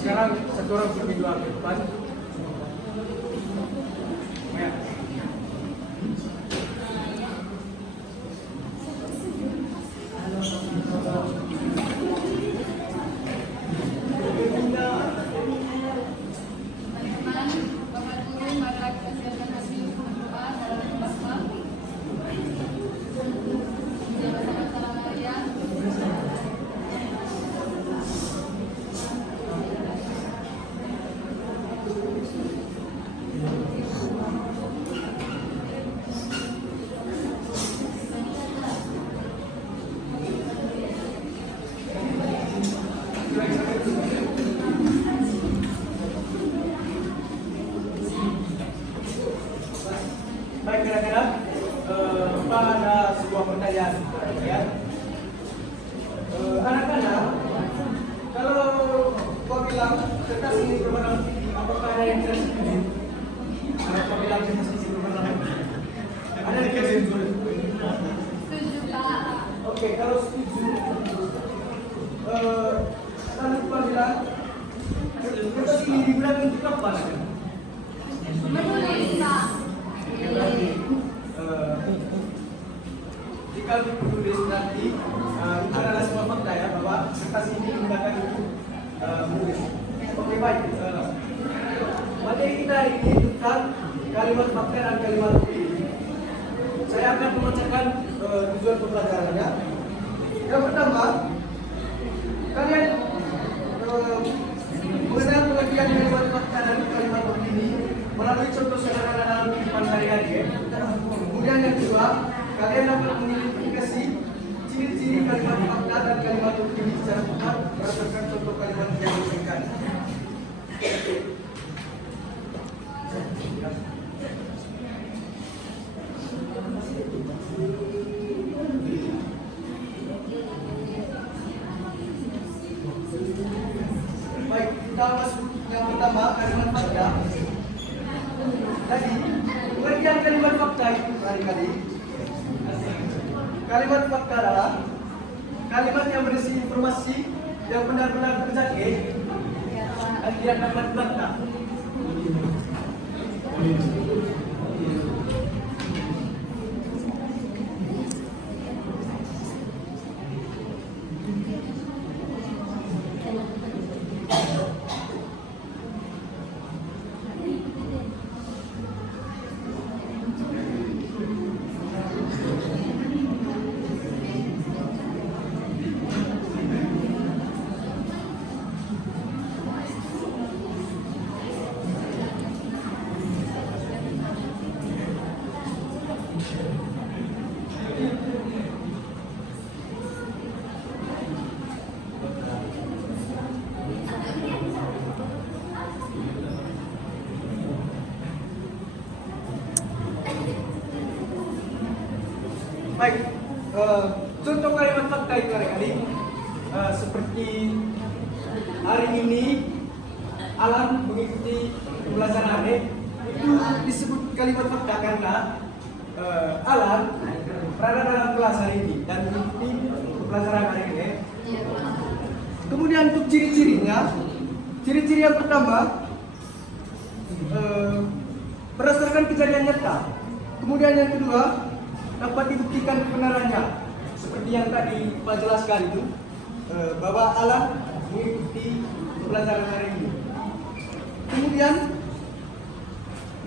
Sekarang satu orang pergi dua ke depan. Ya. Baik, kira-kira Bapak ada sebuah pertanyaan ya. Anak-anak, kalau Bapak bilang kertas ini berwarna putih, apakah ada yang tidak setuju? Kalau Bapak bilang kertas ini berwarna putih, ada yang tidak setuju? Setuju, Pak. Oke, kalau setuju, lalu Bapak bilang kertas ini digunakan untuk apa? Menulis, Pak. Jika ditulis nanti itu adalah semua fakta ya bahwa kertas ini digunakan untuk menulis. Oke, baik. Materi kita hari ini tentang kalimat fakta dan kalimat opini. Saya akan membacakan tujuan pembelajarannya. Yang pertama, kalian mengenal pengertian kalimat fakta dan kalimat opini melalui contoh sederhana dalam kehidupan sehari-hari. Kemudian yang kedua, kalian dapat mengidentifikasi ciri-ciri kalimat fakta dan kalimat opini secara tepat berdasarkan contoh kalimat yang diberikan. Baik, kita masuk yang pertama, kalimat fakta. Tadi, pengertian kalimat fakta itu kali-kali. Kalimat fakta adalah kalimat yang berisi informasi yang benar-benar terjadi dan tidak dapat dibantah. Baik, contoh kalimat fakta itu kali-kali seperti hari ini Alan mengikuti pembelajaran itu disebut kalimat fakta karena Alan berada dalam kelas hari ini dan mengikuti pembelajaran hari ini. Kemudian untuk ciri-cirinya, ciri-ciri yang pertama berdasarkan kejadian nyata. Kemudian yang kedua dapat dibuktikan kebenarannya, seperti yang tadi Pak jelaskan itu bahwa Alan mengikuti pembelajaran hari ini. Kemudian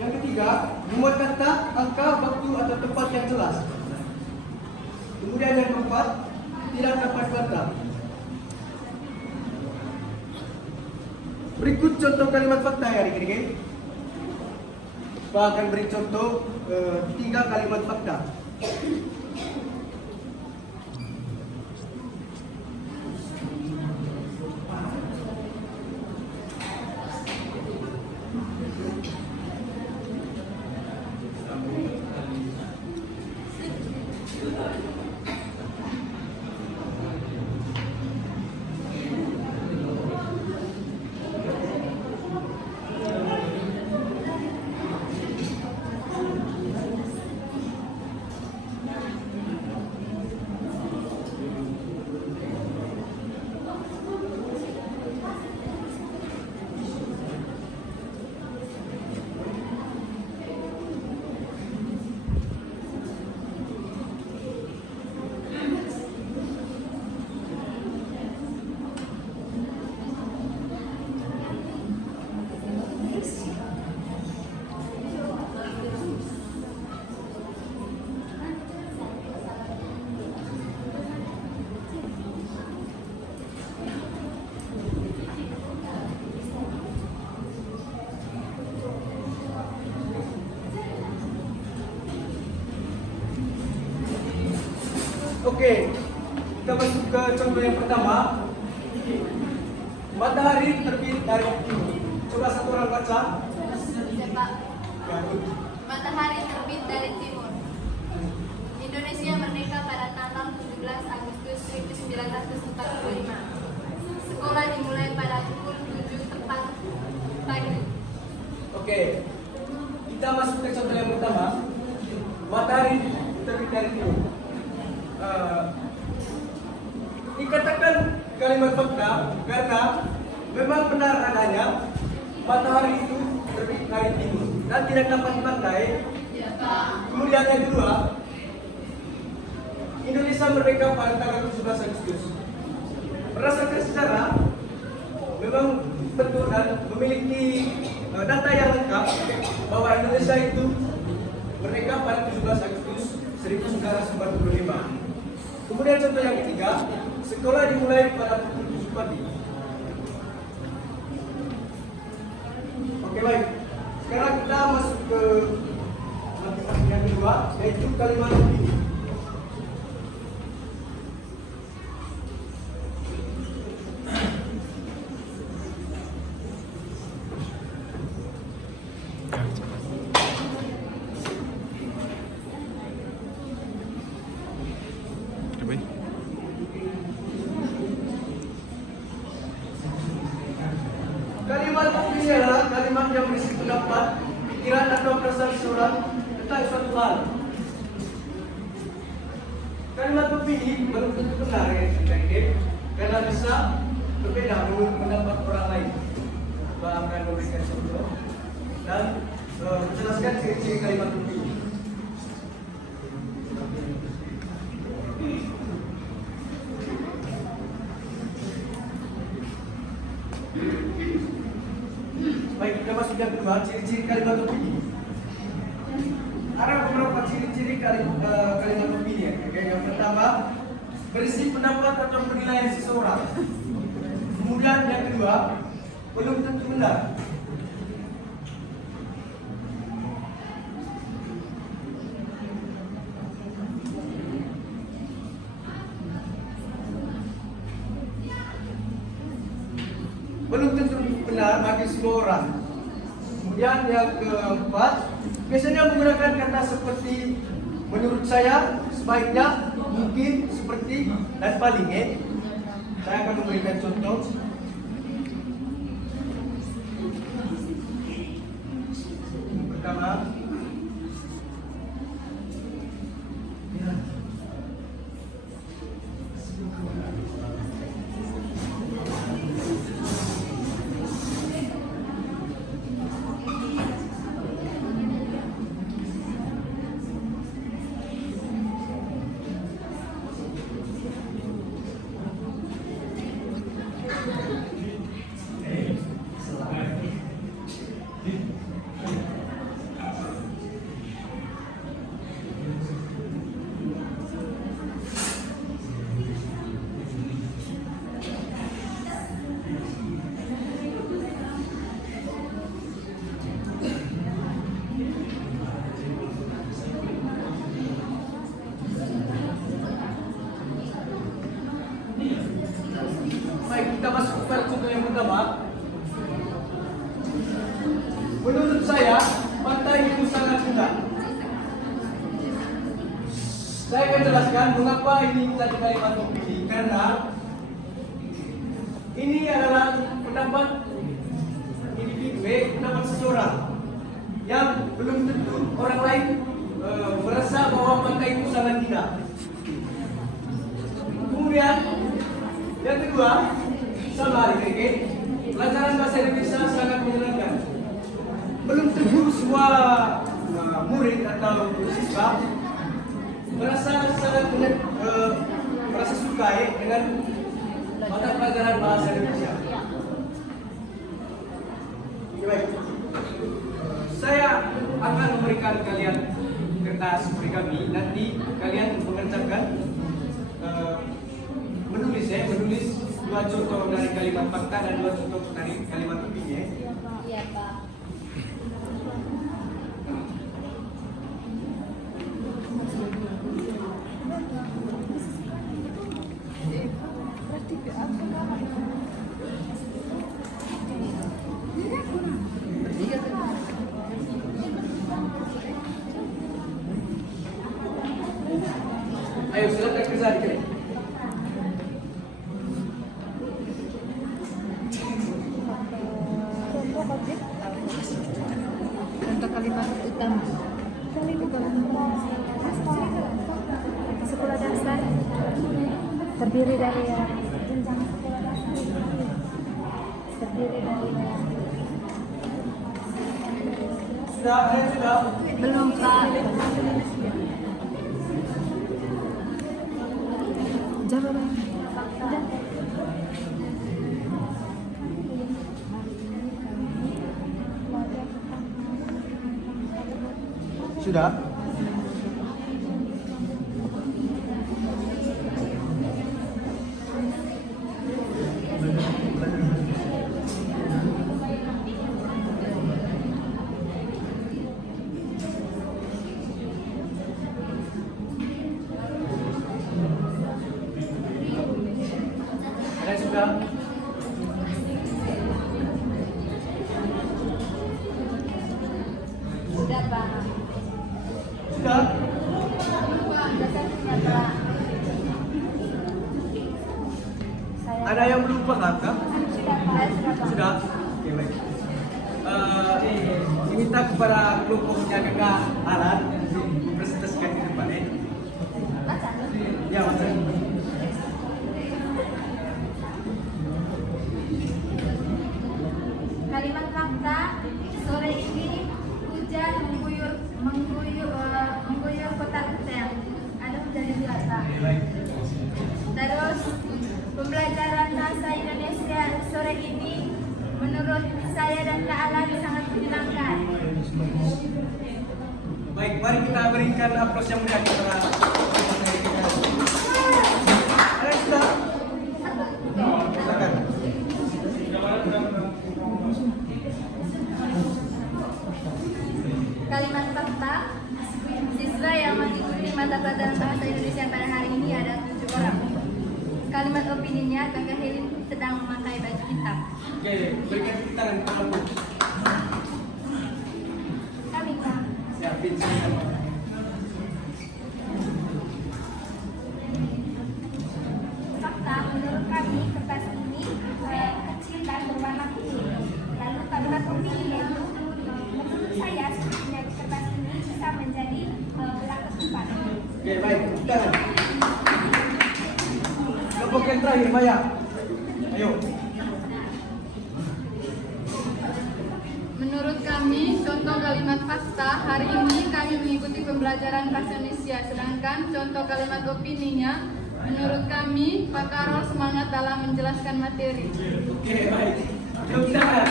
yang ketiga membuat kata, angka, waktu atau tempat yang jelas. Kemudian yang keempat tidak dapat bantah. Berikut contoh kalimat fakta ya adik-adik. Pak akan beri contoh 3 kalimat fakta. Oke, kita masuk ke contoh yang pertama. Matahari terbit dari timur. Coba satu orang baca. Bisa, Pak. Ya, Matahari terbit dari timur. Indonesia merdeka pada tanggal 17 Agustus 1945. Sekolah dimulai pada pukul 7 tepat pagi. Oke, kita masuk ke contoh yang pertama. Matahari terbit dari timur. Dikatakan kalimat fakta karena memang benar adanya matahari itu terbit dari timur dan tidak dapat dipandai. Ya, Pak. Kemudian yang kedua, Indonesia merdeka pada tanggal 17 Agustus. Berdasarkan sejarah, memang betul dan memiliki data yang lengkap bahwa Indonesia itu merdeka pada 17 Agustus 1945. Kemudian contoh yang ketiga, sekolah dimulai pada pukul 7 pagi. Oke, baik. Sekarang kita masuk ke yang kedua, yaitu kalimat opini. Kalimat opini adalah kalimat yang berisi pendapat, pikiran atau perasaan seseorang tentang suatu hal. Kalimat opini belum tentu benar ya, karena bisa berbeda menurut pendapat orang lain. Saya akan memberikan contoh dan menjelaskan ciri-ciri kalimat opini. Baik, kita masuk yang kedua, ciri-ciri kalimat opini. Ada beberapa ciri-ciri kalimat opini. Yang pertama, berisi pendapat atau penilaian seseorang. Kemudian yang kedua, belum tentu benar. Belum tentu benar bagi semua orang. Kemudian yang keempat, biasanya menggunakan kata seperti menurut saya, sebaiknya, mungkin, seperti, dan paling. Saya akan memberikan contoh. Pertama, baik, kita masuk ke contoh yang pertama. Menurut saya, pantai itu sangat indah. Saya akan jelaskan mengapa ini menjadi kalimat opini. Karena ini adalah pendapat individu, pendapat seseorang yang belum tentu orang lain merasa bahwa pantai itu sangat indah. Kemudian yang kedua, sama adik-adik, pelajaran bahasa Indonesia sangat menyenangkan. Belum tentu semua murid atau siswa merasa sangat merasa suka dengan mata pelajaran bahasa Indonesia. Baik, saya akan memberikan kalian kertas origami. Nanti kalian mengerjakan menulis dua contoh dari kalimat fakta dan dua contoh dari kalimat opini. Iya, Pak. pertama. Sekolah dasar terdiri dari jenjang sekolah dasar terdiri dari Sudah. Belum, Pak. jawaban Sudah. Sudah. Sudah, Pak. Sudah. Ada yang belum paham kah? Sudah. Oke, baik. Diminta kepada kelompoknya kakak Alan mempresentasikan di depan ini. Ya, baca. kalimat fakta. Sore ini hujan mengguyur kota Ruteng. Ada hujan di belakang. Baik. Terus pembelajaran bahasa Indonesia sore ini menurut saya dan Kak Alan sangat menyenangkan. Baik, mari kita berikan aplaus yang meriah kepada Ada sudah. Silakan. Kalimat fakta. Siswa yang mengikuti mata pelajaran bahasa Indonesia pada hari ini ada 7 orang. Kalimat opininya, Kakak Helin sedang memakai baju hitam. Oke, berikan tepuk tangan kepada aku. Kami Kak. Siapin semua. Fakta, menurut kami kertas ini kecil dan berwarna kuning. Lalu kalimat opini yaitu menurut saya sebenarnya kertas ini bisa menjadi belah ketupat. Oke, baik. Tepuk tangan. Kelompok yang terakhir, Maya. Ayo. Menurut kami, contoh kalimat fakta, hari ini kami mengikuti pembelajaran bahasa Indonesia. Sedangkan contoh kalimat opininya, menurut kami, Pak Karol semangat dalam menjelaskan materi. Oke, baik. Tepuk tangan.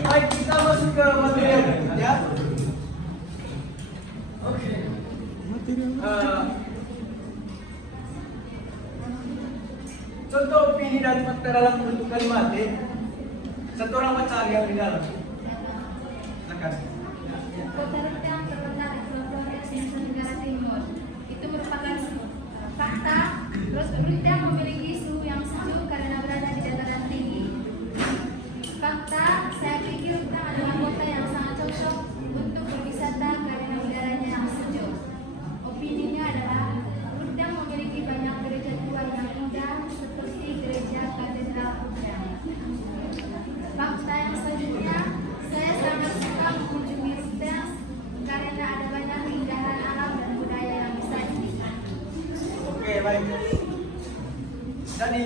Baik, kita masuk ke materi ya. Oke. Contoh opini dan fakta dalam bentuk kalimat. Satu orang baca yang di dalam. Silakan. Kota Ruteng terletak di Flores, Nusa Tenggara Timur. Itu merupakan fakta. Terus Ruteng memiliki suhu yang sejuk karena berada di dataran tinggi. Fakta, saya pikir Ruteng adalah kota yang sangat cocok untuk berwisata karena udaranya yang sejuk. Opininya adalah Ruteng memiliki banyak gereja tua yang indah seperti gereja Katedral Ruteng. Fakta yang selanjutnya, saya sangat suka mengunjungi Ruteng karena ada banyak keindahan alam dan budaya yang bisa dilihat. Oke, baik. Jadi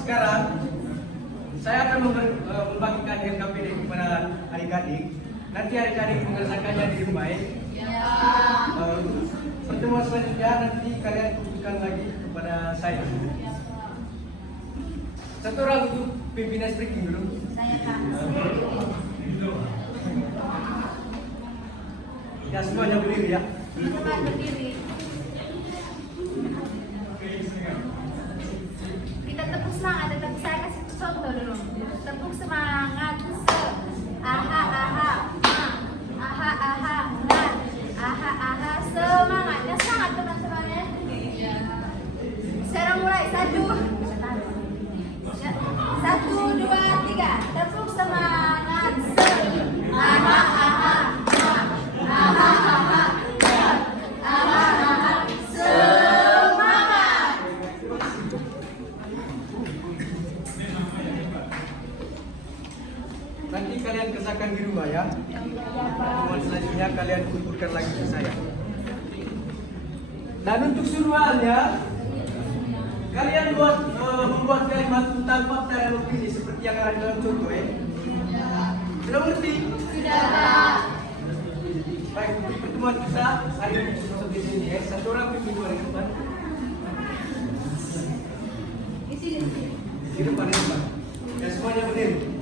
sekarang saya akan membagikan LKPD kepada adik-adik. Nanti adik-adik mengerjakannya di rumah. Pertemuan selanjutnya nanti kalian tunjukkan lagi kepada saya. Satu orang untuk pimpinan speaking dulu. Saya Kak. Ya, semuanya berdiri ya. Teman-teman berdiri. Kita tepuk semangat, tapi saya kasih contoh dulu. Tepuk semangat. Aha aha. Aha aha. Aha aha. Semangatnya sangat teman-teman ya. Sekarang mulai 1. Ya. 1, 2, 3. Tepuk semangat. Aha aha. Aha aha. Aha aha. Nanti kalian kerjakan di rumah ya. Pertemuan selanjutnya kalian kumpulkan lagi ke saya. Dan untuk suruhannya, kalian membuat kalimat tentang fakta dan opini seperti yang ada dalam contoh ya. Sudah mengerti? Sudah. Baik, untuk pertemuan kita hari ini sampai di sini ya. Satu orang pimpin dua di depan. Di depan. Ya semuanya berdiri.